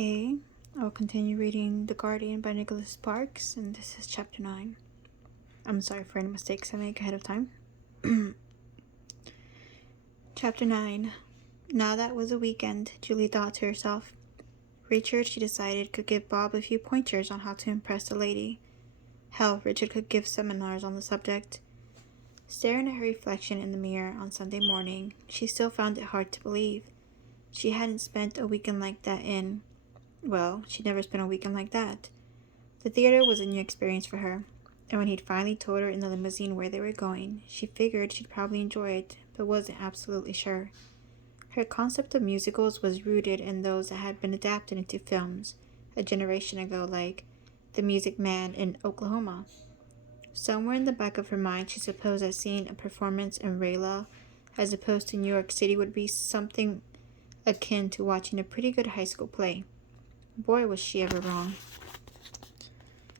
Okay, I'll continue reading The Guardian by Nicholas Sparks, and this is chapter 9. I'm sorry for any mistakes I make ahead of time. Chapter 9. Now that was a weekend, Julie thought to herself. Richard, she decided, could give Bob a few pointers on how to impress a lady. Hell, Richard could give seminars on the subject. Staring at her reflection in the mirror on Sunday morning, she still found it hard to believe. She hadn't spent a weekend like that she'd never spent a weekend like that. The theater was a new experience for her, and when he'd finally told her in the limousine where they were going, she figured she'd probably enjoy it, but wasn't absolutely sure. Her concept of musicals was rooted in those that had been adapted into films a generation ago, like The Music Man in Oklahoma. Somewhere in the back of her mind, she supposed that seeing a performance in Rayla, as opposed to New York City, would be something akin to watching a pretty good high school play. Boy, was she ever wrong.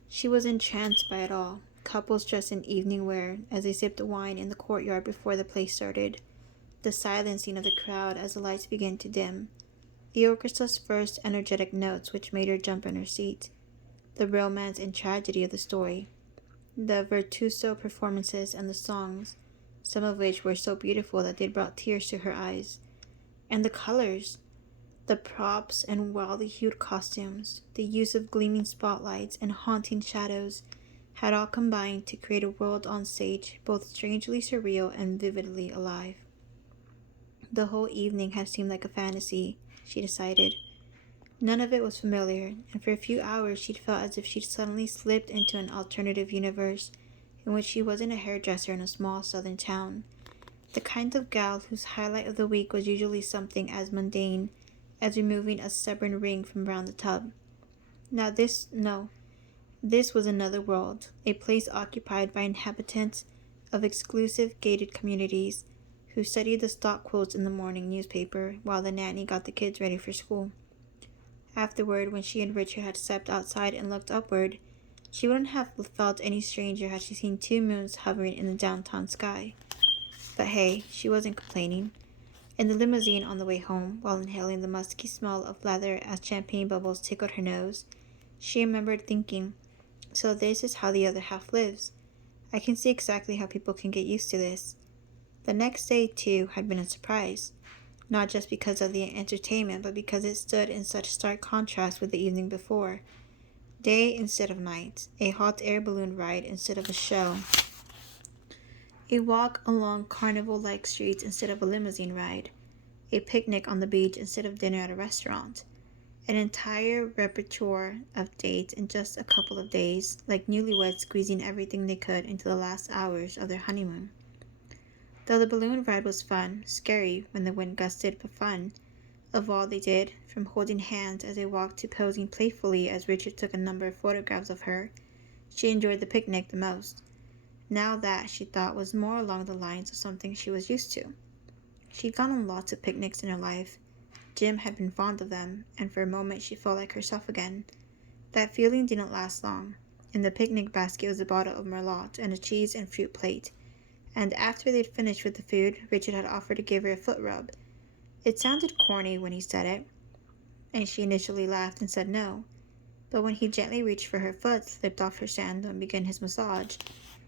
She was entranced by it all. Couples dressed in evening wear as they sipped wine in the courtyard before the play started. The silencing of the crowd as the lights began to dim. The orchestra's first energetic notes which made her jump in her seat. The romance and tragedy of the story. The virtuoso performances and the songs, some of which were so beautiful that they brought tears to her eyes. And the colors! The props and wildly hued costumes, the use of gleaming spotlights and haunting shadows, had all combined to create a world on stage both strangely surreal and vividly alive. The whole evening had seemed like a fantasy, she decided. None of it was familiar, and for a few hours she'd felt as if she'd suddenly slipped into an alternative universe in which she wasn't a hairdresser in a small southern town. The kind of gal whose highlight of the week was usually something as mundane as removing a stubborn ring from around the tub. This was another world, a place occupied by inhabitants of exclusive gated communities who studied the stock quotes in the morning newspaper while the nanny got the kids ready for school. Afterward, when she and Richard had stepped outside and looked upward, she wouldn't have felt any stranger had she seen two moons hovering in the downtown sky. But hey, she wasn't complaining. In the limousine on the way home, while inhaling the musky smell of leather as champagne bubbles tickled her nose, she remembered thinking, so this is how the other half lives. I can see exactly how people can get used to this. The next day, too, had been a surprise, not just because of the entertainment, but because it stood in such stark contrast with the evening before. Day instead of night, a hot air balloon ride instead of a show, a walk along carnival-like streets instead of a limousine ride, a picnic on the beach instead of dinner at a restaurant, an entire repertoire of dates in just a couple of days, like newlyweds squeezing everything they could into the last hours of their honeymoon. Though the balloon ride was fun, scary when the wind gusted, but fun, of all they did, from holding hands as they walked to posing playfully as Richard took a number of photographs of her, she enjoyed the picnic the most. Now that, she thought, was more along the lines of something she was used to. She'd gone on lots of picnics in her life. Jim had been fond of them, and for a moment she felt like herself again. That feeling didn't last long. In the picnic basket was a bottle of Merlot and a cheese and fruit plate, and after they'd finished with the food, Richard had offered to give her a foot rub. It sounded corny when he said it, and she initially laughed and said no, but when he gently reached for her foot, slipped off her sandal and began his massage,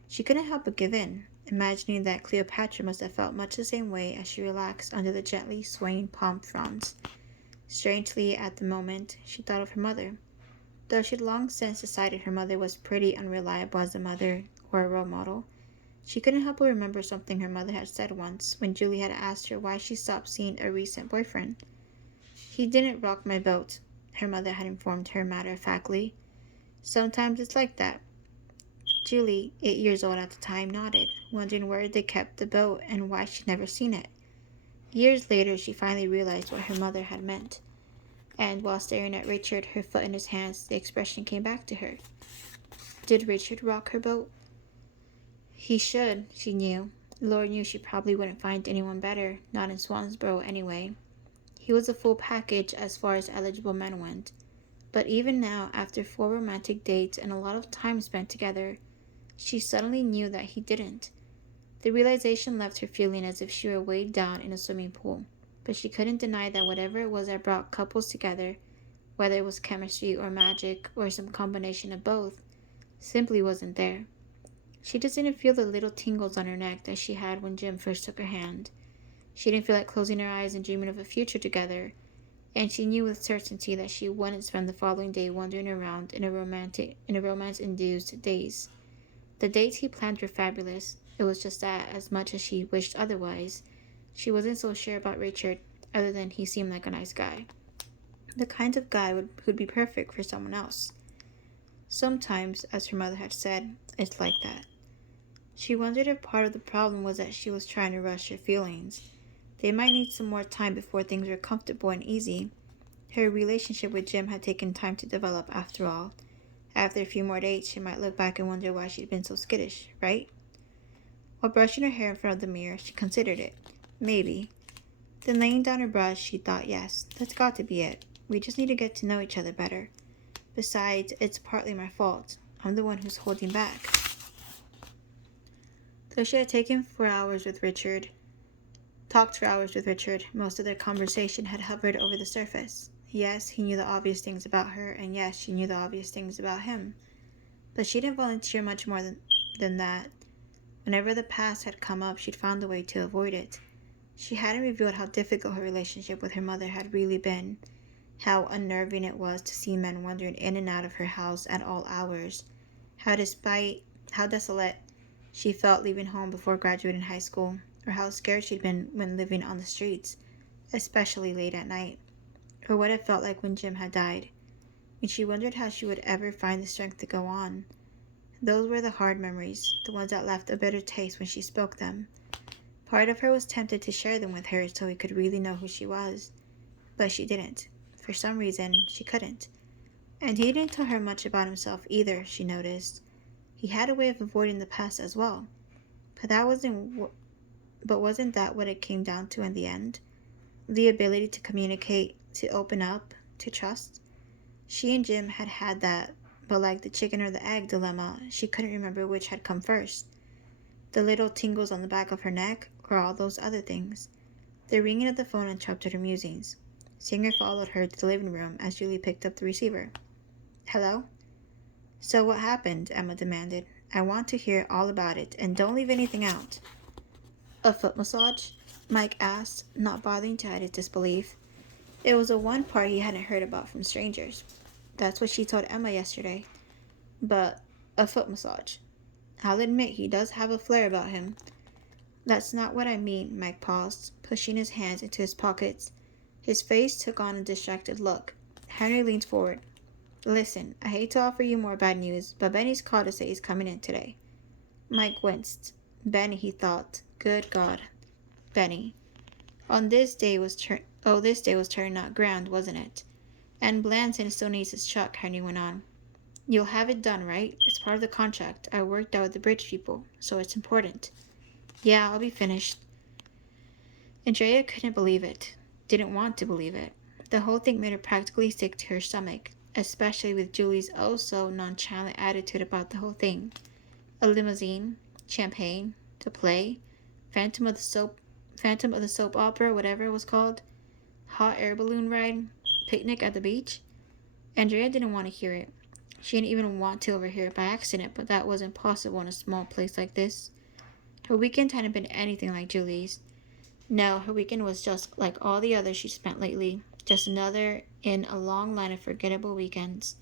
she couldn't help but give in, imagining that Cleopatra must have felt much the same way as she relaxed under the gently swaying palm fronds. Strangely, at the moment, she thought of her mother. Though she'd long since decided her mother was pretty unreliable as a mother or a role model, she couldn't help but remember something her mother had said once when Julie had asked her why she stopped seeing a recent boyfriend. He didn't rock my boat, her mother had informed her matter-of-factly. Sometimes it's like that. Julie, 8 years old at the time, nodded, wondering where they kept the boat and why she'd never seen it. Years later, she finally realized what her mother had meant, and while staring at Richard, her foot in his hands, the expression came back to her. Did Richard rock her boat? He should, she knew. Lord knew she probably wouldn't find anyone better, not in Swansboro anyway. He was a full package as far as eligible men went. But even now, after 4 romantic dates and a lot of time spent together, she suddenly knew that he didn't. The realization left her feeling as if she were weighed down in a swimming pool, but she couldn't deny that whatever it was that brought couples together Whether it was chemistry or magic or some combination of both, simply wasn't there. She just didn't feel the little tingles on her neck that she had when Jim first took her hand. She didn't feel like closing her eyes and dreaming of a future together, and she knew with certainty that she wouldn't spend the following day wandering around in a romance-induced daze. The dates he planned were fabulous. It was just that, as much as she wished otherwise, she wasn't so sure about Richard, other than he seemed like a nice guy. The kind of guy who'd be perfect for someone else. Sometimes, as her mother had said, it's like that. She wondered if part of the problem was that she was trying to rush her feelings. They might need some more time before things were comfortable and easy. Her relationship with Jim had taken time to develop, after all. After a few more dates, she might look back and wonder why she'd been so skittish, right? While brushing her hair in front of the mirror, she considered it. Maybe. Then laying down her brush, she thought, yes, that's got to be it. We just need to get to know each other better. Besides, it's partly my fault. I'm the one who's holding back. Though she had talked for hours with Richard, most of their conversation had hovered over the surface. Yes, he knew the obvious things about her, and yes, she knew the obvious things about him. But she didn't volunteer much more than that. Whenever the past had come up, she'd found a way to avoid it. She hadn't revealed how difficult her relationship with her mother had really been, how unnerving it was to see men wandering in and out of her house at all hours, how desolate she felt leaving home before graduating high school, or how scared she'd been when living on the streets, especially late at night, or what it felt like when Jim had died, and she wondered how she would ever find the strength to go on. Those were the hard memories, the ones that left a bitter taste when she spoke them. Part of her was tempted to share them with her so he could really know who she was, but she didn't. For some reason, she couldn't. And he didn't tell her much about himself either, she noticed. He had a way of avoiding the past as well. But wasn't that what it came down to in the end? The ability to communicate, to open up, to trust? She and Jim had had that, but like the chicken or the egg dilemma, she couldn't remember which had come first. The little tingles on the back of her neck, or all those other things. The ringing of the phone interrupted her musings. Singer followed her to the living room as Julie picked up the receiver. Hello? So what happened? Emma demanded. I want to hear all about it, and don't leave anything out. A foot massage? Mike asked, not bothering to hide his disbelief. It was the one part he hadn't heard about from strangers. That's what she told Emma yesterday. But a foot massage. I'll admit he does have a flair about him. That's not what I mean, Mike paused, pushing his hands into his pockets. His face took on a distracted look. Henry leaned forward. Listen, I hate to offer you more bad news, but Benny's called to say he's coming in today. Mike winced. Benny, he thought. Good God. Benny. This day was turning out grand, wasn't it? And Blanton still needs his truck, Henry went on. You'll have it done, right? It's part of the contract. I worked out with the bridge people, so it's important. Yeah, I'll be finished. Andrea couldn't believe it. Didn't want to believe it. The whole thing made her practically sick to her stomach, especially with Julie's oh-so-nonchalant attitude about the whole thing. A limousine, champagne, the play, Phantom of the Soap Opera, whatever it was called, hot air balloon ride, picnic at the beach. Andrea didn't want to hear it. She didn't even want to overhear it by accident, but that wasn't possible in a small place like this. Her weekend hadn't been anything like Julie's. No, her weekend was just like all the others she'd spent lately, just another in a long line of forgettable weekends.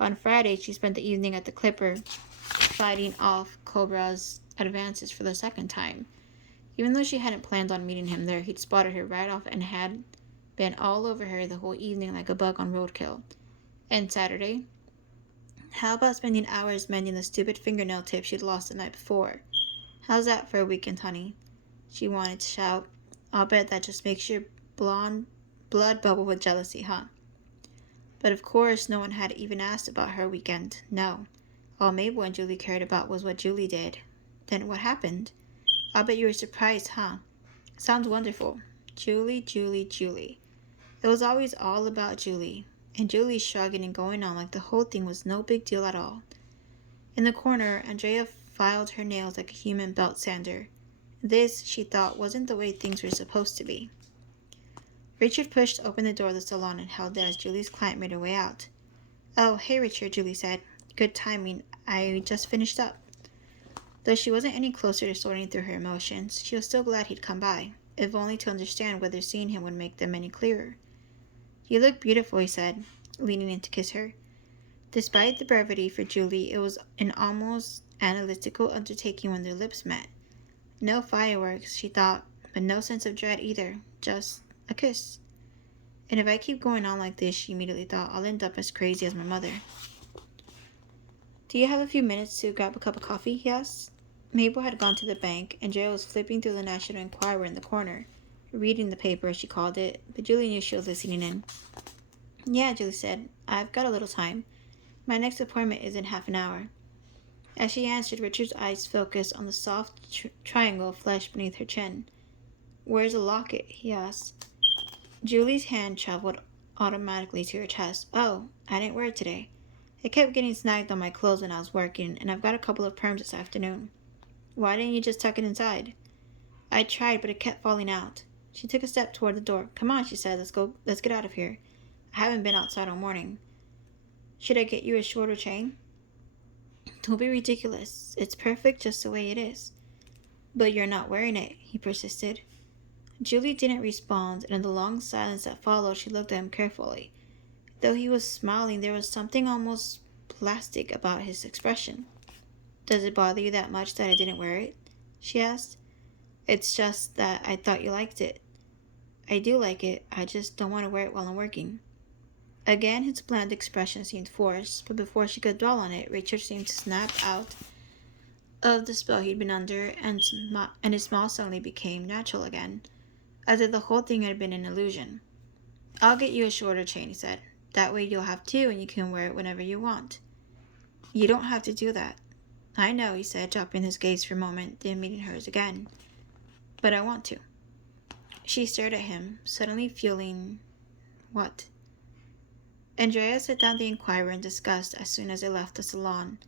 On Friday, she spent the evening at the Clipper, fighting off Cobra's advances for the second time. Even though she hadn't planned on meeting him there, he'd spotted her right off and had been all over her the whole evening like a bug on roadkill. And Saturday? How about spending hours mending the stupid fingernail tip she'd lost the night before? How's that for a weekend, honey? She wanted to shout. I'll bet that just makes your blonde blood bubble with jealousy, huh? But of course, no one had even asked about her weekend. No. All Mabel and Julie cared about was what Julie did. Then what happened? I'll bet you were surprised, huh? Sounds wonderful. Julie, Julie, Julie. It was always all about Julie, and Julie shrugging and going on like the whole thing was no big deal at all. In the corner, Andrea filed her nails like a human belt sander. This, she thought, wasn't the way things were supposed to be. Richard pushed open the door of the salon and held it as Julie's client made her way out. "Oh, hey, Richard," Julie said. "Good timing. I just finished up." Though she wasn't any closer to sorting through her emotions, she was still glad he'd come by, if only to understand whether seeing him would make them any clearer. "You look beautiful," he said, leaning in to kiss her. Despite the brevity for Julie, it was an almost analytical undertaking when their lips met. No fireworks, she thought, but no sense of dread either, just a kiss. And if I keep going on like this, she immediately thought, I'll end up as crazy as my mother. "Do you have a few minutes to grab a cup of coffee?" he asked. Mabel had gone to the bank, and Joe was flipping through the National Enquirer in the corner, reading the paper, as she called it, but Julie knew she was listening in. "Yeah," Julie said, "I've got a little time. My next appointment is in half an hour." As she answered, Richard's eyes focused on the soft triangle of flesh beneath her chin. "Where's the locket?" he asked. Julie's hand traveled automatically to her chest. "Oh, I didn't wear it today. It kept getting snagged on my clothes when I was working, and I've got a couple of perms this afternoon." "Why didn't you just tuck it inside?" "I tried, but it kept falling out." She took a step toward the door. "Come on," she said. Let's get out of here. I haven't been outside all morning." "Should I get you a shorter chain?" "Don't be ridiculous. It's perfect just the way it is." "But you're not wearing it," he persisted. Julie didn't respond, and in the long silence that followed, she looked at him carefully. Though he was smiling, there was something almost plastic about his expression. "Does it bother you that much that I didn't wear it?" she asked. "It's just that I thought you liked it." "I do like it. I just don't want to wear it while I'm working." Again, his bland expression seemed forced, but before she could dwell on it, Richard seemed to snap out of the spell he'd been under, and his smile suddenly became natural again, as if the whole thing had been an illusion. "I'll get you a shorter chain," he said. "That way you'll have two and you can wear it whenever you want." "You don't have to do that." "I know," he said, dropping his gaze for a moment, then meeting hers again. "But I want to." She stared at him, suddenly feeling... what? Andrea set down the Enquirer in disgust as soon as they left the salon.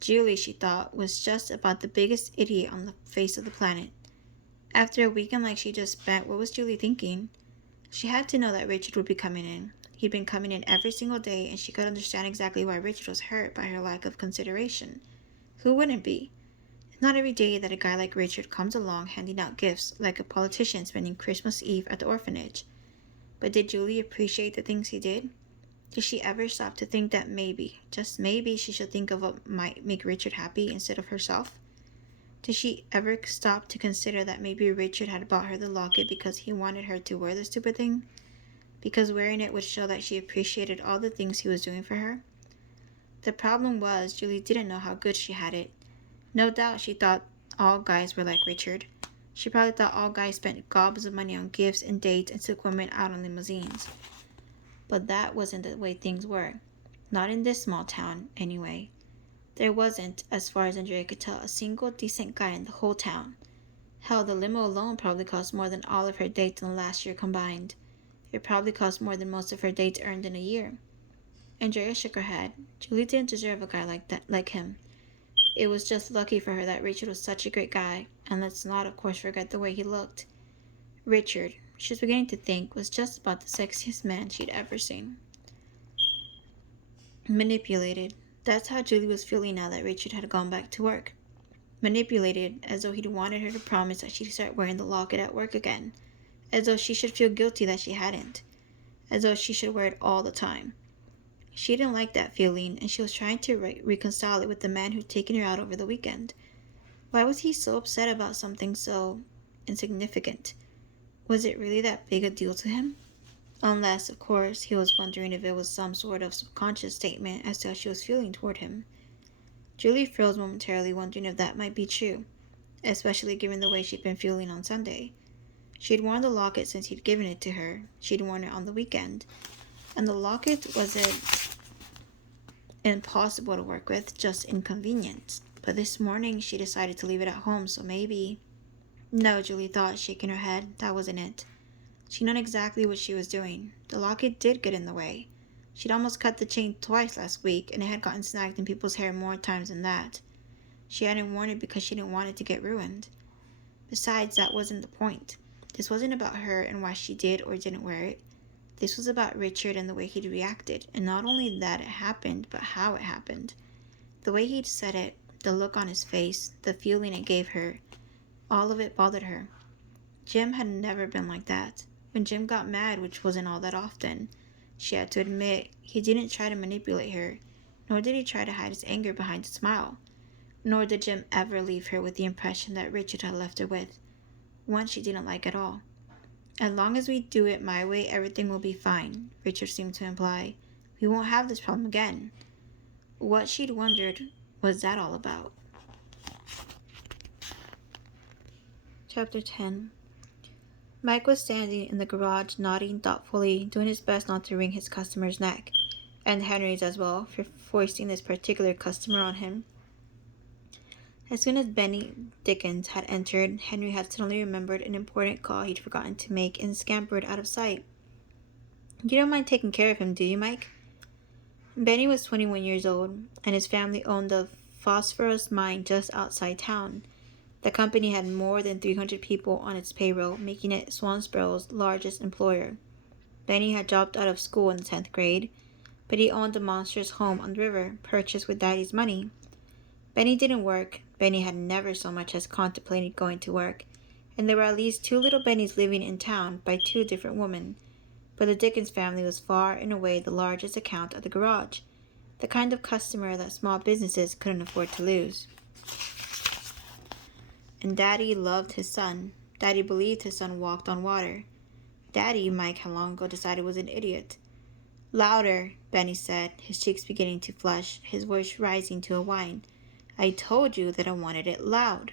Julie, she thought, was just about the biggest idiot on the face of the planet. After a weekend like she just spent, what was Julie thinking? She had to know that Richard would be coming in. He'd been coming in every single day, and she could understand exactly why Richard was hurt by her lack of consideration. Who wouldn't be? It's not every day that a guy like Richard comes along handing out gifts like a politician spending Christmas Eve at the orphanage. But did Julie appreciate the things he did? Did she ever stop to think that maybe, just maybe, she should think of what might make Richard happy instead of herself? Did she ever stop to consider that maybe Richard had bought her the locket because he wanted her to wear the stupid thing? Because wearing it would show that she appreciated all the things he was doing for her? The problem was, Julie didn't know how good she had it. No doubt she thought all guys were like Richard. She probably thought all guys spent gobs of money on gifts and dates and took women out on limousines. But that wasn't the way things were. Not in this small town, anyway. There wasn't, as far as Andrea could tell, a single decent guy in the whole town. Hell, the limo alone probably cost more than all of her dates in the last year combined. It probably cost more than most of her dates earned in a year. Andrea shook her head. Julie didn't deserve a guy like him. It was just lucky for her that Richard was such a great guy, and let's not, of course, forget the way he looked. Richard, she was beginning to think, was just about the sexiest man she'd ever seen. Manipulated. That's how Julie was feeling now that Richard had gone back to work. Manipulated, as though he'd wanted her to promise that she'd start wearing the locket at work again. As though she should feel guilty that she hadn't. As though she should wear it all the time. She didn't like that feeling, and she was trying to reconcile it with the man who'd taken her out over the weekend. Why was he so upset about something so insignificant? Was it really that big a deal to him? Unless, of course, he was wondering if it was some sort of subconscious statement as to how she was feeling toward him. Julie froze momentarily, wondering if that might be true, especially given the way she'd been feeling on Sunday. She'd worn the locket since he'd given it to her. She'd worn it on the weekend. And the locket wasn't impossible to work with, just inconvenient. But this morning she decided to leave it at home, so maybe... No, Julie thought, shaking her head, that wasn't it. She'd known exactly what she was doing. The locket did get in the way. She'd almost cut the chain twice last week, and it had gotten snagged in people's hair more times than that. She hadn't worn it because she didn't want it to get ruined. Besides, that wasn't the point. This wasn't about her and why she did or didn't wear it. This was about Richard and the way he'd reacted, and not only that it happened, but how it happened. The way he'd said it, the look on his face, the feeling it gave her, all of it bothered her. Jim had never been like that. When Jim got mad, which wasn't all that often, she had to admit he didn't try to manipulate her, nor did he try to hide his anger behind a smile. Nor did Jim ever leave her with the impression that Richard had left her with, one she didn't like at all. As long as we do it my way, everything will be fine, Richard seemed to imply. We won't have this problem again. What she'd wondered was that all about. Chapter 10. Mike was standing in the garage, nodding thoughtfully, doing his best not to wring his customer's neck, and Henry's as well, for foisting this particular customer on him. As soon as Benny Dickens had entered, Henry had suddenly remembered an important call he'd forgotten to make and scampered out of sight. You don't mind taking care of him, do you, Mike? Benny was 21 years old, and his family owned a phosphorus mine just outside town. The company had more than 300 people on its payroll, making it Swansboro's largest employer. Benny had dropped out of school in the 10th grade, but he owned a monstrous home on the river, purchased with Daddy's money. Benny didn't work. Benny had never so much as contemplated going to work, and there were at least 2 little Bennys living in town by 2 different women. But the Dickens family was far and away the largest account at the garage, the kind of customer that small businesses couldn't afford to lose. And Daddy loved his son. Daddy believed his son walked on water. Daddy, Mike had long ago decided, was an idiot. Louder, Benny said, his cheeks beginning to flush, his voice rising to a whine. I told you that I wanted it loud.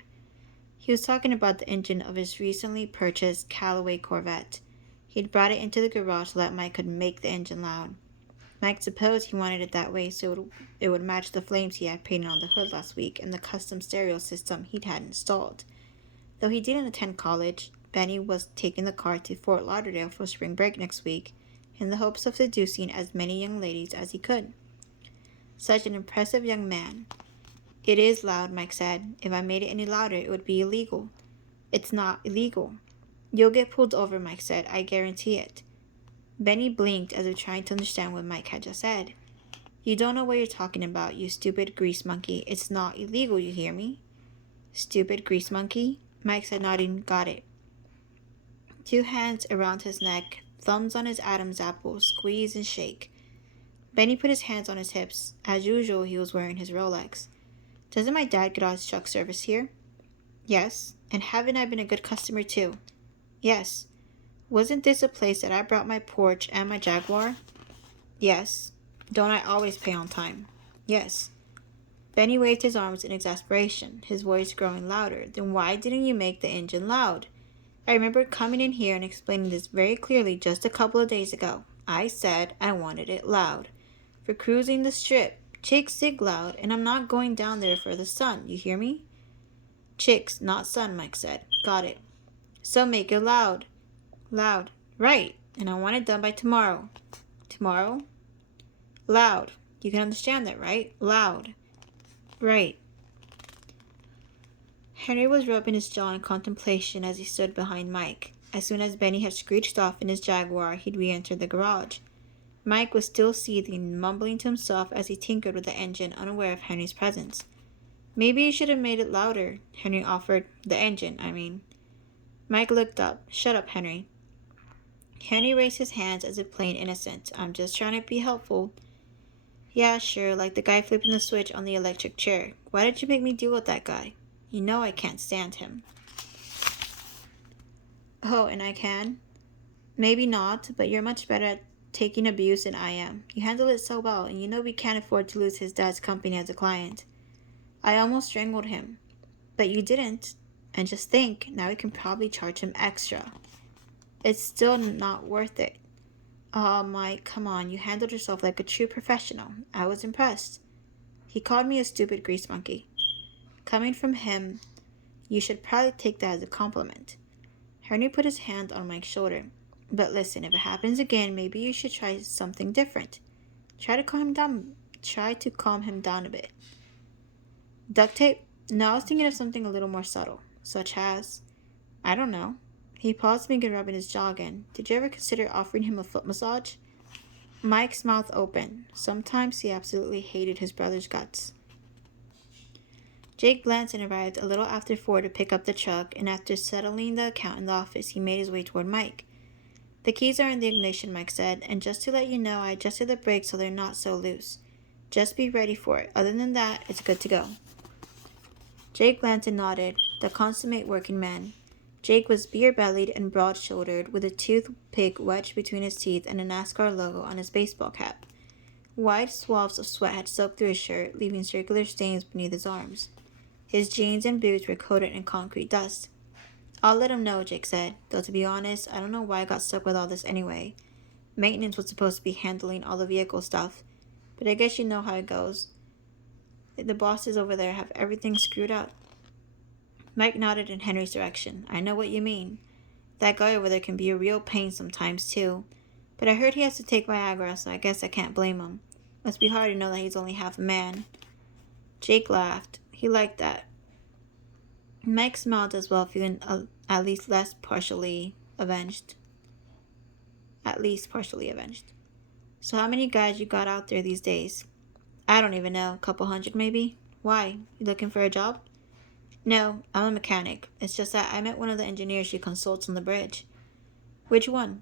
He was talking about the engine of his recently purchased Callaway Corvette. He'd brought it into the garage so that Mike could make the engine loud. Mike supposed he wanted it that way so it would match the flames he had painted on the hood last week and the custom stereo system he'd had installed. Though he didn't attend college, Benny was taking the car to Fort Lauderdale for spring break next week in the hopes of seducing as many young ladies as he could. Such an impressive young man. It is loud, Mike said. If I made it any louder, it would be illegal. It's not illegal. You'll get pulled over, Mike said. I guarantee it. Benny blinked as if trying to understand what Mike had just said. You don't know what you're talking about, you stupid grease monkey. It's not illegal, you hear me? Stupid grease monkey? Mike said, nodding. Got it. 2 hands around his neck, thumbs on his Adam's apple, squeeze and shake. Benny put his hands on his hips. As usual, he was wearing his Rolex. Doesn't my dad get all his truck service here? Yes. And haven't I been a good customer too? Yes. Wasn't this a place that I brought my Porsche and my Jaguar? Yes. Don't I always pay on time? Yes. Benny waved his arms in exasperation, his voice growing louder. Then why didn't you make the engine loud? I remember coming in here and explaining this very clearly just a couple of days ago. I said I wanted it loud. For cruising the strip. Chicks sig loud, and I'm not going down there for the sun, you hear me? Chicks, not sun, Mike said. Got it. So make it loud. Loud. Right. And I want it done by tomorrow. Tomorrow? Loud. You can understand that, right? Loud. Right. Henry was rubbing his jaw in contemplation as he stood behind Mike. As soon as Benny had screeched off in his Jaguar, he'd re-entered the garage. Mike was still seething, mumbling to himself as he tinkered with the engine, unaware of Henry's presence. Maybe you should have made it louder, Henry offered. The engine, I mean. Mike looked up. Shut up, Henry. Henry raised his hands as if playing innocent. I'm just trying to be helpful. Yeah, sure, like the guy flipping the switch on the electric chair. Why did you make me deal with that guy? You know I can't stand him. Oh, and I can? Maybe not, but you're much better at taking abuse than I am. You handle it so well, and you know we can't afford to lose his dad's company as a client. I almost strangled him. But you didn't. And just think, now we can probably charge him extra. It's still not worth it. Oh, Mike, come on. You handled yourself like a true professional. I was impressed. He called me a stupid grease monkey. Coming from him, you should probably take that as a compliment. Henry put his hand on Mike's shoulder. But listen, if it happens again, maybe you should try something different. Try to calm him down a bit. Duct tape? No, I was thinking of something a little more subtle, such as, I don't know. He paused to begin rubbing his jaw again. Did you ever consider offering him a foot massage? Mike's mouth opened. Sometimes he absolutely hated his brother's guts. Jake Blanton arrived a little after 4 to pick up the truck, and after settling the account in the office, he made his way toward Mike. The keys are in the ignition, Mike said, and just to let you know, I adjusted the brakes so they're not so loose. Just be ready for it. Other than that, it's good to go. Jake Blanton nodded, the consummate working man. Jake was beer-bellied and broad-shouldered, with a toothpick wedged between his teeth and a NASCAR logo on his baseball cap. Wide swaths of sweat had soaked through his shirt, leaving circular stains beneath his arms. His jeans and boots were coated in concrete dust. I'll let him know, Jake said, though to be honest, I don't know why I got stuck with all this anyway. Maintenance was supposed to be handling all the vehicle stuff, but I guess you know how it goes. The bosses over there have everything screwed up. Mike nodded in Henry's direction. I know what you mean. That guy over there can be a real pain sometimes, too. But I heard he has to take Viagra, so I guess I can't blame him. Must be hard to know that he's only half a man. Jake laughed. He liked that. Mike smiled as well, feeling at least partially avenged. So how many guys you got out there these days? I don't even know. A couple hundred maybe? Why? You looking for a job? No, I'm a mechanic. It's just that I met one of the engineers she consults on the bridge. Which one?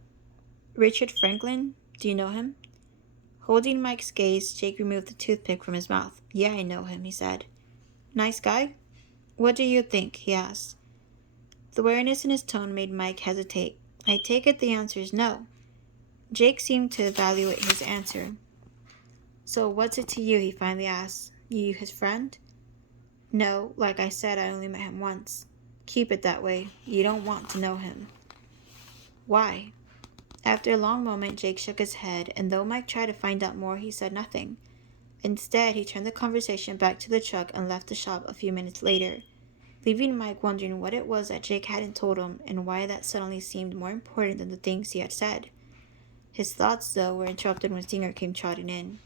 Richard Franklin? Do you know him? Holding Mike's gaze, Jake removed the toothpick from his mouth. Yeah, I know him, he said. Nice guy? What do you think? He asked. The wariness in his tone made Mike hesitate. I take it the answer is no. Jake seemed to evaluate his answer. So what's it to you? He finally asked. You his friend? No, like I said, I only met him once. Keep it that way. You don't want to know him. Why? After a long moment, Jake shook his head, and though Mike tried to find out more, he said nothing. Instead, he turned the conversation back to the truck and left the shop a few minutes later, leaving Mike wondering what it was that Jake hadn't told him and why that suddenly seemed more important than the things he had said. His thoughts, though, were interrupted when Singer came trotting in.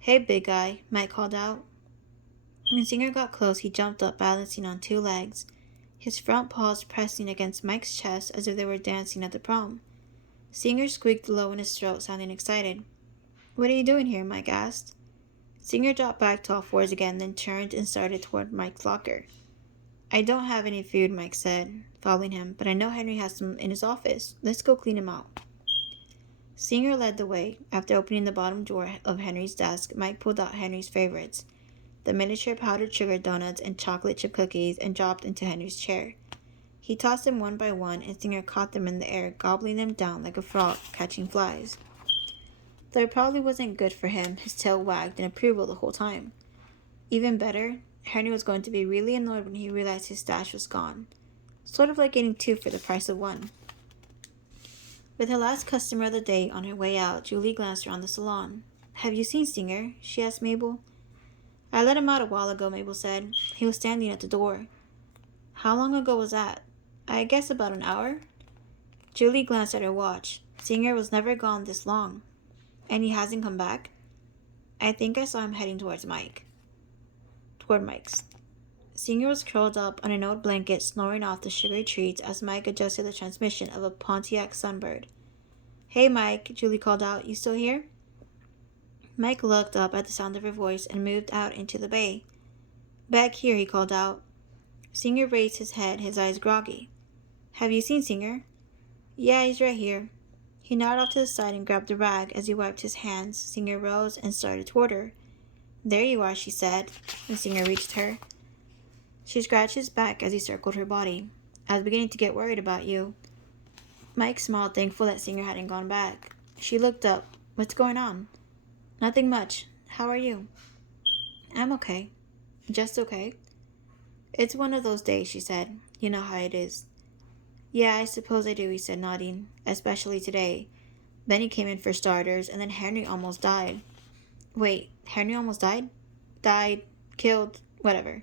Hey, big guy, Mike called out. When Singer got close, he jumped up, balancing on 2 legs, his front paws pressing against Mike's chest as if they were dancing at the prom. Singer squeaked low in his throat, sounding excited. What are you doing here? Mike asked. Singer dropped back to all fours again, then turned and started toward Mike's locker. I don't have any food, Mike said, following him, but I know Henry has some in his office. Let's go clean him out. Singer led the way. After opening the bottom drawer of Henry's desk, Mike pulled out Henry's favorites, the miniature powdered sugar donuts and chocolate chip cookies, and dropped into Henry's chair. He tossed them one by one, and Singer caught them in the air, gobbling them down like a frog catching flies. Though it probably wasn't good for him, his tail wagged in approval the whole time. Even better, Henry was going to be really annoyed when he realized his stash was gone. Sort of like getting 2 for the price of 1. With her last customer of the day on her way out, Julie glanced around the salon. Have you seen Singer? She asked Mabel. I let him out a while ago, Mabel said. He was standing at the door. How long ago was that? I guess about an hour. Julie glanced at her watch. Singer was never gone this long. And he hasn't come back? I think I saw him heading toward Mike's. Singer was curled up on an old blanket, snoring off the sugary treats as Mike adjusted the transmission of a Pontiac Sunbird. Hey, Mike, Julie called out. You still here? Mike looked up at the sound of her voice and moved out into the bay. Back here, he called out. Singer raised his head, his eyes groggy. Have you seen Singer? Yeah, he's right here. He nodded off to the side and grabbed the rag. As he wiped his hands, Singer rose and started toward her. There you are, she said, when Singer reached her. She scratched his back as he circled her body. I was beginning to get worried about you. Mike smiled, thankful that Singer hadn't gone back. She looked up. What's going on? Nothing much. How are you? I'm okay. Just okay. It's one of those days, she said. You know how it is. Yeah, I suppose I do, he said, nodding. Especially today. Benny came in for starters, and then Henry almost died. Wait, Henry almost died? Died, killed, whatever.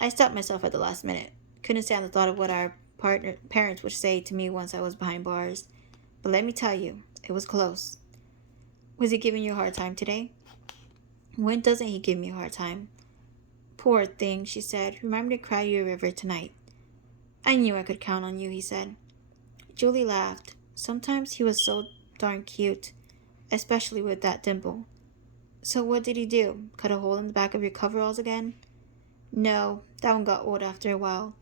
I stopped myself at the last minute. Couldn't stand the thought of what our parents would say to me once I was behind bars. But let me tell you, it was close. Was he giving you a hard time today? When doesn't he give me a hard time? Poor thing, she said. Remind me to cry you a river tonight. I knew I could count on you, he said. Julie laughed. Sometimes he was so darn cute, especially with that dimple. So what did he do? Cut a hole in the back of your coveralls again? No, that one got old after a while.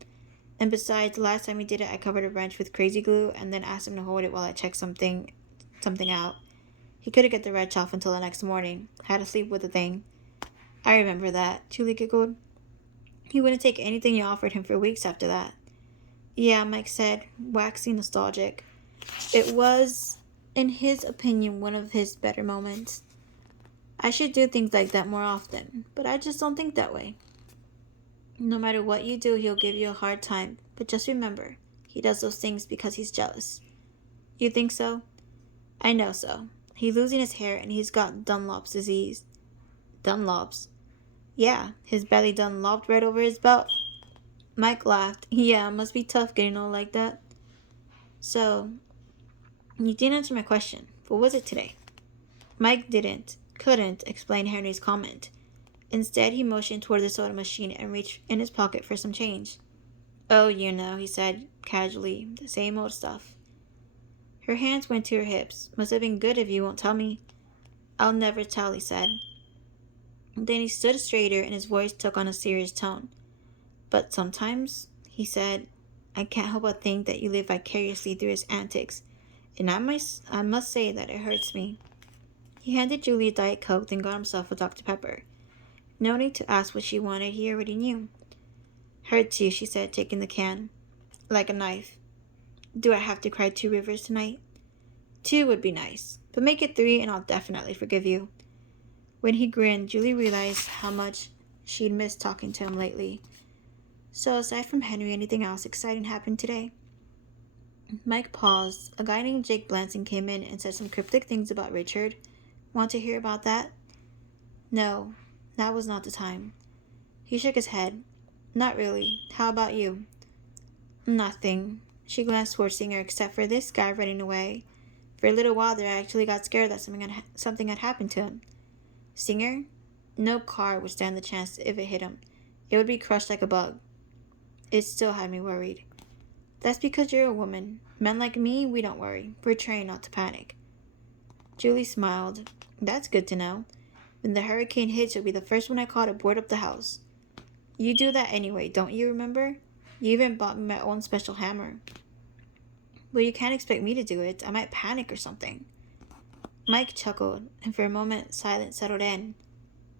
And besides, the last time he did it, I covered a wrench with crazy glue and then asked him to hold it while I checked something out. He couldn't get the wrench off until the next morning. Had to sleep with the thing. I remember that, Julie giggled. He wouldn't take anything you offered him for weeks after that. Yeah, Mike said, waxing nostalgic. It was, in his opinion, one of his better moments. I should do things like that more often, but I just don't think that way. No matter what you do, he'll give you a hard time, but just remember, he does those things because he's jealous. You think so? I know so. He's losing his hair and he's got Dunlop's disease. Dunlop's? Yeah, his belly done lopped right over his belt. Mike laughed. Yeah, it must be tough getting old like that. So, you didn't answer my question. What was it today? Mike couldn't explain Henry's comment. Instead, he motioned toward the soda machine and reached in his pocket for some change. Oh, you know, he said casually, the same old stuff. Her hands went to her hips. Must have been good if you won't tell me. I'll never tell, he said. Then he stood straighter and his voice took on a serious tone. But sometimes, he said, I can't help but think that you live vicariously through his antics, and I must say that it hurts me. He handed Julie a Diet Coke, then got himself a Dr. Pepper. No need to ask what she wanted, he already knew. Hurts you, she said, taking the can. Like a knife. Do I have to cry 2 rivers tonight? 2 would be nice, but make it 3 and I'll definitely forgive you. When he grinned, Julie realized how much she'd missed talking to him lately. So aside from Henry, anything else exciting happened today? Mike paused. A guy named Jake Blanson came in and said some cryptic things about Richard. Want to hear about that? No, that was not the time. He shook his head. Not really. How about you? Nothing. She glanced toward Singer, except for this guy running away. For a little while there, I actually got scared that something had happened to him. Singer? No car would stand the chance if it hit him. It would be crushed like a bug. It still had me worried. That's because you're a woman. Men like me, we don't worry. We're trained not to panic. Julie smiled. That's good to know. When the hurricane hits, you'll be the first one I call to board up the house. You do that anyway, don't you remember? You even bought me my own special hammer. Well, you can't expect me to do it. I might panic or something. Mike chuckled, and for a moment silence settled in.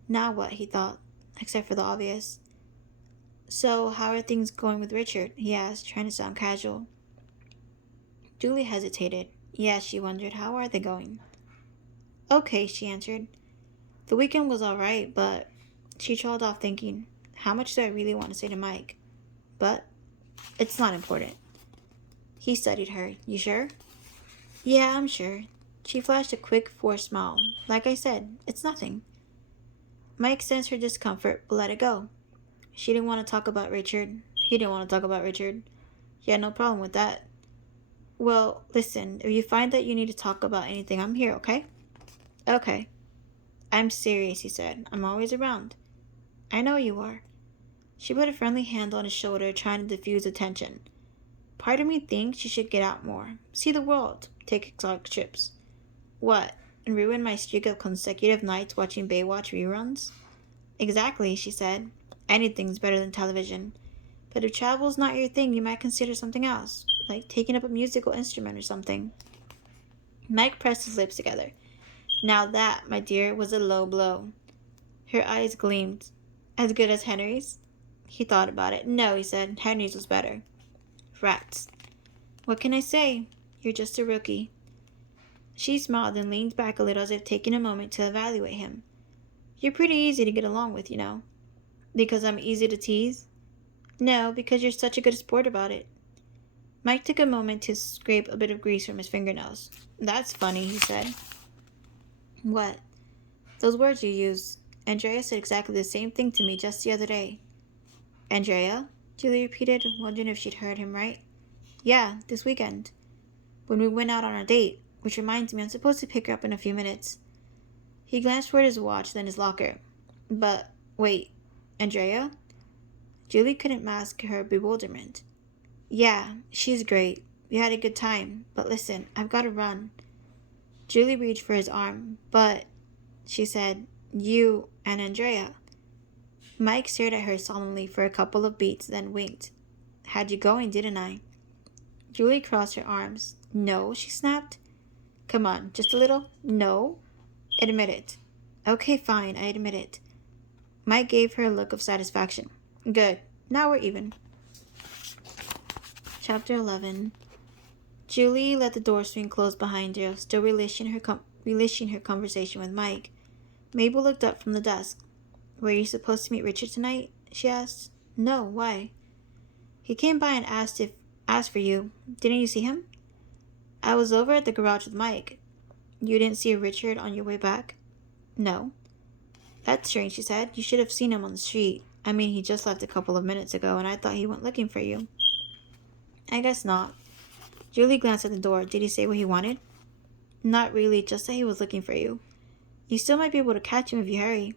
Now what, he thought, except for the obvious. So, how are things going with Richard? He asked, trying to sound casual. Julie hesitated. Yeah, she wondered, how are they going? Okay, she answered. The weekend was alright, but she trailed off thinking, how much do I really want to say to Mike? But it's not important. He studied her. You sure? Yeah, I'm sure. She flashed a quick, forced smile. Like I said, it's nothing. Mike sensed her discomfort, but let it go. She didn't want to talk about Richard. He didn't want to talk about Richard. He had no problem with that. Well, listen, if you find that you need to talk about anything, I'm here, okay? Okay. I'm serious, he said. I'm always around. I know you are. She put a friendly hand on his shoulder, trying to diffuse the tension. Part of me thinks you should get out more. See the world. Take exotic trips. What? And ruin my streak of consecutive nights watching Baywatch reruns? Exactly, she said. Anything's better than television. But if travel's not your thing, you might consider something else, like taking up a musical instrument or something. Mike pressed his lips together. Now that, my dear, was a low blow. Her eyes gleamed. As good as Henry's? He thought about it. No, he said. Henry's was better. Rats. What can I say? You're just a rookie. She smiled and leaned back a little as if taking a moment to evaluate him. You're pretty easy to get along with, you know. Because I'm easy to tease? No, because you're such a good sport about it. Mike took a moment to scrape a bit of grease from his fingernails. That's funny, he said. What? Those words you used. Andrea said exactly the same thing to me just the other day. Andrea? Julie repeated, wondering if she'd heard him right. Yeah, this weekend. When we went out on our date, which reminds me I'm supposed to pick her up in a few minutes. He glanced toward his watch, then his locker. But, wait, Andrea? Julie couldn't mask her bewilderment. Yeah, she's great. We had a good time. But listen, I've got to run. Julie reached for his arm, but, she said, you and Andrea. Mike stared at her solemnly for a couple of beats, then winked. Had you going, didn't I? Julie crossed her arms. No, she snapped. Come on, just a little? No. Admit it. Okay, fine, I admit it. Mike gave her a look of satisfaction. Good. Now we're even. Chapter 11. Julie let the door swing closed behind her, still relishing her conversation with Mike. Mabel looked up from the desk. Were you supposed to meet Richard tonight? She asked. No, why? He came by and asked for you. Didn't you see him? I was over at the garage with Mike. You didn't see Richard on your way back? No. That's strange, she said. You should have seen him on the street. I mean, he just left a couple of minutes ago, and I thought he went looking for you. I guess not. Julie glanced at the door. Did he say what he wanted? Not really, just that he was looking for you. You still might be able to catch him if you hurry.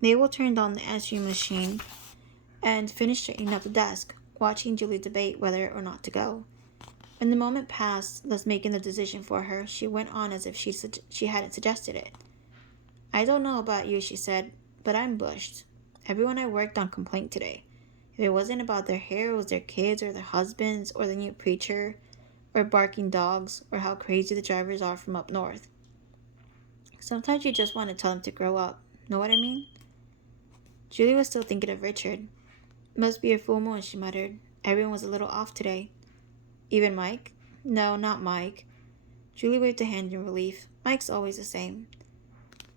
Mabel turned on the answering machine and finished straightening up the desk, watching Julie debate whether or not to go. When the moment passed, thus making the decision for her, she went on as if she hadn't suggested it. I don't know about you, she said, but I'm bushed. Everyone I worked on complained today. If it wasn't about their hair, it was their kids or their husbands or the new preacher or barking dogs or how crazy the drivers are from up north. Sometimes you just want to tell them to grow up. Know what I mean? Julie was still thinking of Richard. Must be a full moon, she muttered. Everyone was a little off today. Even Mike? No, not Mike. Julie waved a hand in relief. Mike's always the same.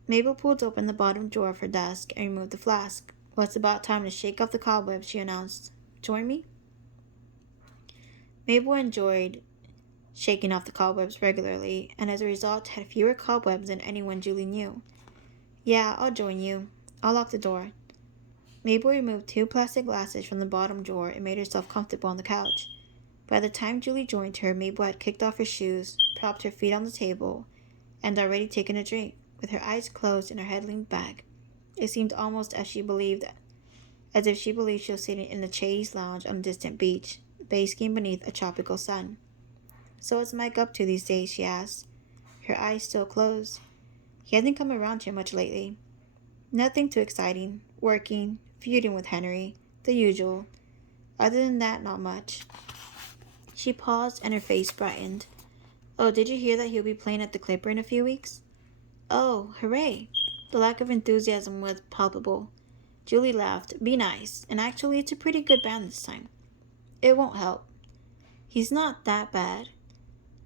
Mabel pulled open the bottom drawer of her desk and removed the flask. Well, it's about time to shake off the cobwebs, she announced. Join me? Mabel enjoyed shaking off the cobwebs regularly, and as a result had fewer cobwebs than anyone Julie knew. Yeah, I'll join you. I'll lock the door. Mabel removed 2 plastic glasses from the bottom drawer and made herself comfortable on the couch. By the time Julie joined her, Mabel had kicked off her shoes, propped her feet on the table, and already taken a drink, with her eyes closed and her head leaned back. It seemed almost as if she believed she was sitting in a chaise lounge on a distant beach, basking beneath a tropical sun. So what's Mike up to these days, she asked, her eyes still closed. He hasn't come around here much lately. Nothing too exciting. Working, feuding with Henry, the usual. Other than that, not much. She paused and her face brightened. Oh, did you hear that he'll be playing at the Clipper in a few weeks? Oh, hooray! The lack of enthusiasm was palpable. Julie laughed. Be nice. And actually, it's a pretty good band this time. It won't help. He's not that bad.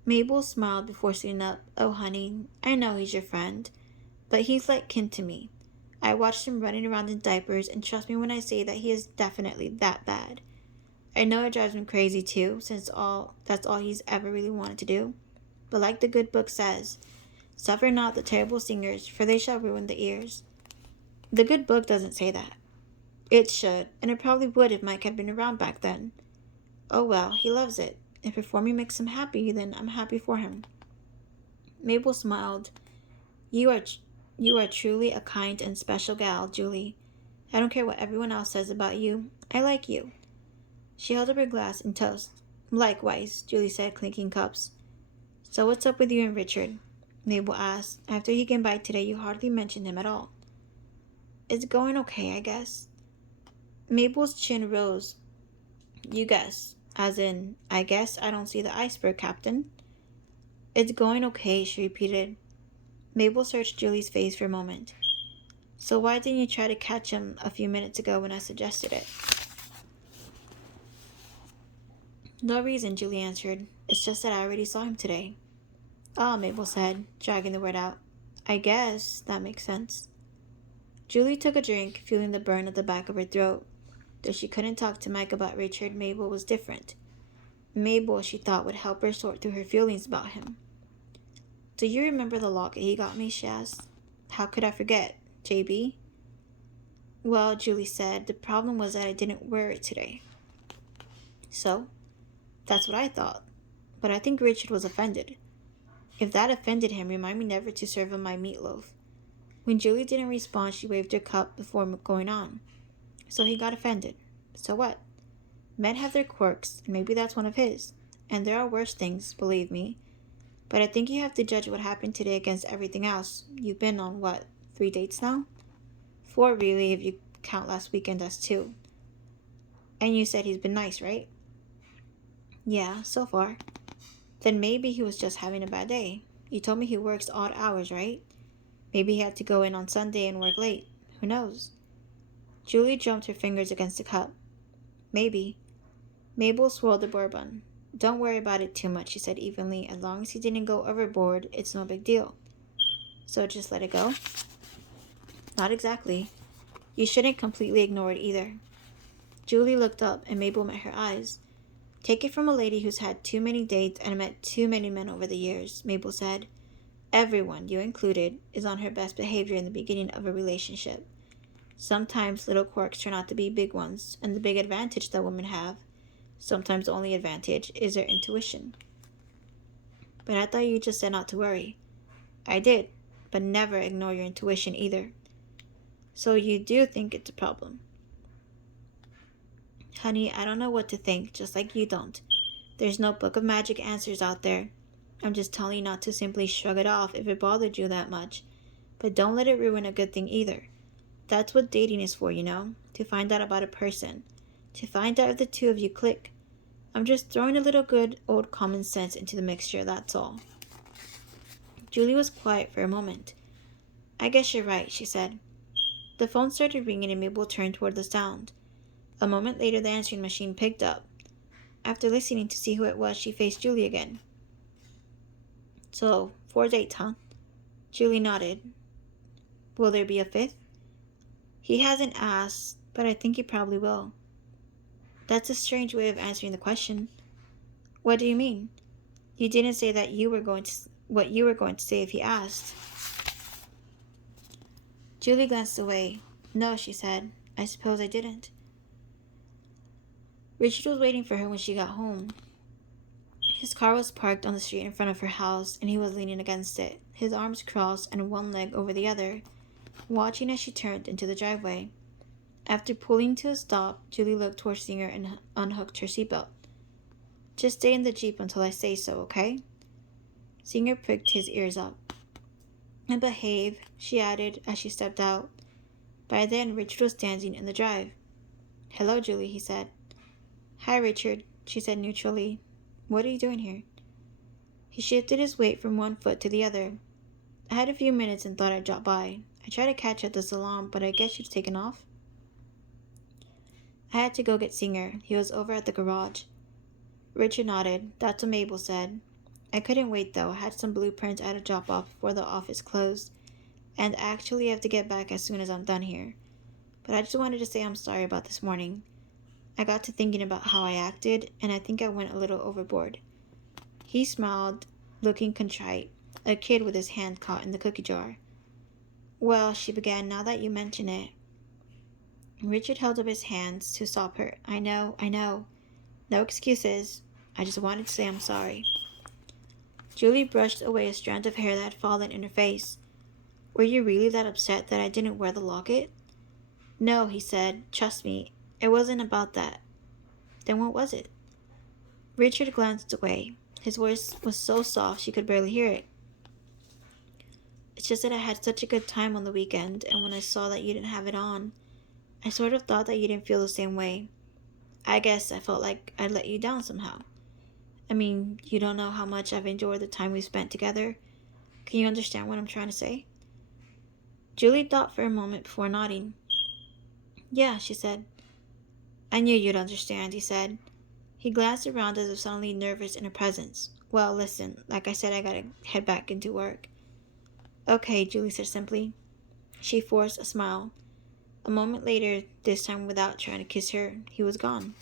Mabel smiled before sitting up. Oh, honey, I know he's your friend, but he's like kin to me. I watched him running around in diapers, and trust me when I say that he is definitely that bad. I know it drives him crazy too, since that's all he's ever really wanted to do. But like the good book says, suffer not the terrible singers, for they shall ruin the ears. The good book doesn't say that. It should, and it probably would if Mike had been around back then. Oh well, he loves it. If performing makes him happy, then I'm happy for him. Mabel smiled. You are truly a kind and special gal, Julie. I don't care what everyone else says about you. I like you. She held up her glass and toast. Likewise, Julie said, clinking cups. So what's up with you and Richard? Mabel asked. After he came by today, you hardly mentioned him at all. It's going okay, I guess. Mabel's chin rose. You guess. As in, I guess I don't see the iceberg, Captain. It's going okay, she repeated. Mabel searched Julie's face for a moment. So why didn't you try to catch him a few minutes ago when I suggested it? No reason, Julie answered. It's just that I already saw him today. Ah, Mabel said, dragging the word out. I guess that makes sense. Julie took a drink, feeling the burn at the back of her throat. Though she couldn't talk to Mike about Richard, Mabel was different. Mabel, she thought, would help her sort through her feelings about him. Do you remember the locket he got me, she asked. How could I forget? JB? Well, Julie said, the problem was that I didn't wear it today. So? That's what I thought. But I think Richard was offended. If that offended him, remind me never to serve him my meatloaf. When Julie didn't respond, she waved her cup before going on. So he got offended. So what? Men have their quirks, and maybe that's one of his. And there are worse things, believe me. But I think you have to judge what happened today against everything else. You've been on, what, 3 dates now? 4 really, if you count last weekend as 2. And you said he's been nice, right? Yeah, so far. Then maybe he was just having a bad day. You told me he works odd hours, right? Maybe he had to go in on Sunday and work late. Who knows? Julie drummed her fingers against the cup. Maybe. Mabel swirled the bourbon. Don't worry about it too much, she said evenly. As long as he didn't go overboard, it's no big deal. So just let it go? Not exactly. You shouldn't completely ignore it either. Julie looked up, and Mabel met her eyes. Take it from a lady who's had too many dates and met too many men over the years, Mabel said. Everyone, you included, is on her best behavior in the beginning of a relationship. Sometimes little quirks turn out to be big ones, and the big advantage that women have, sometimes the only advantage, is their intuition. But I thought you just said not to worry. I did, but never ignore your intuition either. So you do think it's a problem? Honey, I don't know what to think, just like you don't. There's no book of magic answers out there. I'm just telling you not to simply shrug it off if it bothered you that much. But don't let it ruin a good thing either. That's what dating is for, you know? To find out about a person. To find out if the two of you click. I'm just throwing a little good old common sense into the mixture, that's all. Julie was quiet for a moment. I guess you're right, she said. The phone started ringing and Mabel turned toward the sound. A moment later, the answering machine picked up. After listening to see who it was, she faced Julie again. So, 4 dates, huh? Julie nodded. Will there be a 5th? He hasn't asked, but I think he probably will. That's a strange way of answering the question. What do you mean? You didn't say that what you were going to say if he asked. Julie glanced away. No, she said. I suppose I didn't. Richard was waiting for her when she got home. His car was parked on the street in front of her house, and he was leaning against it, his arms crossed and one leg over the other, watching as she turned into the driveway. After pulling to a stop, Julie looked toward Singer and unhooked her seatbelt. Just stay in the Jeep until I say so, okay? Singer pricked his ears up. And behave, she added as she stepped out. By then, Richard was standing in the drive. Hello, Julie, he said. Hi, Richard, she said neutrally. What are you doing here? He shifted his weight from one foot to the other. I had a few minutes and thought I'd drop by. I tried to catch you at the salon, but I guess you'd taken off. I had to go get Singer. He was over at the garage. Richard nodded. That's what Mabel said. I couldn't wait, though. I had some blueprints I had to drop off before the office closed. And I actually have to get back as soon as I'm done here. But I just wanted to say I'm sorry about this morning. I got to thinking about how I acted, and I think I went a little overboard. He smiled, looking contrite, a kid with his hand caught in the cookie jar. Well, she began, now that you mention it. Richard held up his hands to stop her. I know. No excuses. I just wanted to say I'm sorry. Julie brushed away a strand of hair that had fallen in her face. Were you really that upset that I didn't wear the locket? No, he said. Trust me, it wasn't about that. Then what was it? Richard glanced away. His voice was so soft she could barely hear it. It's just that I had such a good time on the weekend, and when I saw that you didn't have it on, I sort of thought that you didn't feel the same way. I guess I felt like I'd let you down somehow. I mean, you don't know how much I've enjoyed the time we've spent together. Can you understand what I'm trying to say? Julie thought for a moment before nodding. Yeah, she said. I knew you'd understand, he said. He glanced around as if suddenly nervous in her presence. Well, listen, like I said, I gotta head back into work. Okay, Julie said simply. She forced a smile. A moment later, this time without trying to kiss her, he was gone.